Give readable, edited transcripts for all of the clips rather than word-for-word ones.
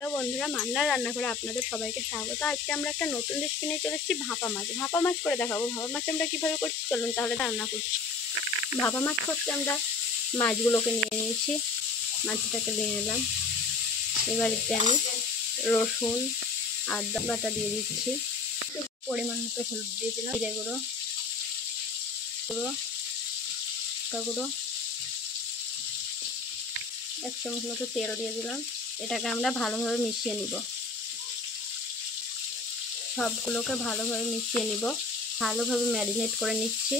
তো বন্ধুরা, মান্না রান্না করে আপনাদের সবাইকে স্বাগত। আজকে আমরা একটা নতুন রেসিপি নিয়ে চলে এসেছি, ভাপা মাছ। ভাপা মাছ করে দেখাবো। ভাপা মাছ আমরা কীভাবে করছি চলুন তাহলে রান্না করছি। ভাপা মাছ করতে আমরা মাছগুলোকে নিয়ে নিয়েছি, মাছটাকে দিয়ে নিলাম। এবার এতে আমি রসুন আদা বাটা দিয়ে দিচ্ছি, পরিমাণ মতো হলুদ দিয়ে দিলাম, জিরে গুঁড়ো গুঁড়ো 1 চামচ মতো তেল দিয়ে দিলাম। এটাকে আমরা ভালোভাবে মিশিয়ে নিব, সবগুলোকে ভালোভাবে মিশিয়ে নিব, ভালোভাবে ম্যারিনেট করে নিচ্ছি।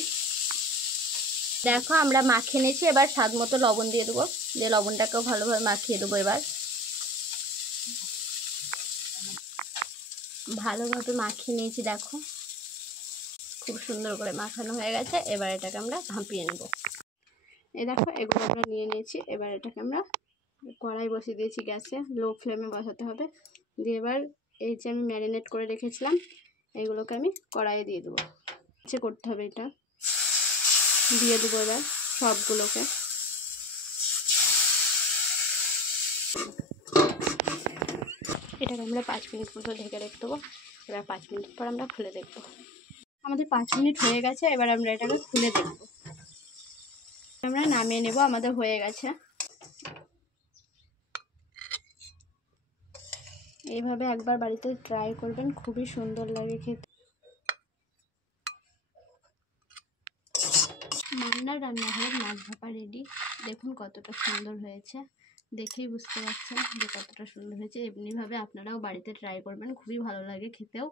দেখো আমরা মাখিয়ে নিয়েছি, এবার স্বাদ মতো লবণ দিয়ে দেবো, দিয়ে লবণটাকেও ভালোভাবে মাখিয়ে দেবো। এবার ভালোভাবে মাখিয়ে নিয়েছি, দেখো খুব সুন্দর করে মাখানো হয়ে গেছে। এবার এটাকে আমরা ভাপিয়ে নেব। এই দেখো এগুলো আমরা নিয়ে নিয়েছি। এবার এটাকে আমরা কড়াই বসিয়ে দিয়েছি, গ্যাসে লো ফ্লেমে বসাতে হবে। দিয়ে এবার এই যে আমি ম্যারিনেট করে রেখেছিলাম এইগুলোকে আমি কড়াইয়ে দিয়ে দেবো। করতে হবে, এটা দিয়ে দেবো এবার সবগুলোকে। এটাকে আমরা 5 মিনিট মতো ঢেকে রেখে দেবো। এবার 5 মিনিট পর আমরা খুলে দেখবো। আমাদের 5 মিনিট হয়ে গেছে। এবার আমরা এটাকে খুলে দেখবো, আমরা নামিয়ে নেব। আমাদের হয়ে গেছে। এইভাবে একবার বাড়িতে ট্রাই করবেন, খুবই সুন্দর লাগে খেতে। মান্নার রান্নাঘরের মাছ ভাপা রেডি। দেখুন কতটা সুন্দর হয়েছে, দেখেই বুঝতে পারছেন যে কতটা সুন্দর হয়েছে। এমনিভাবে আপনারাও বাড়িতে ট্রাই করবেন, খুবই ভালো লাগে খেতেও।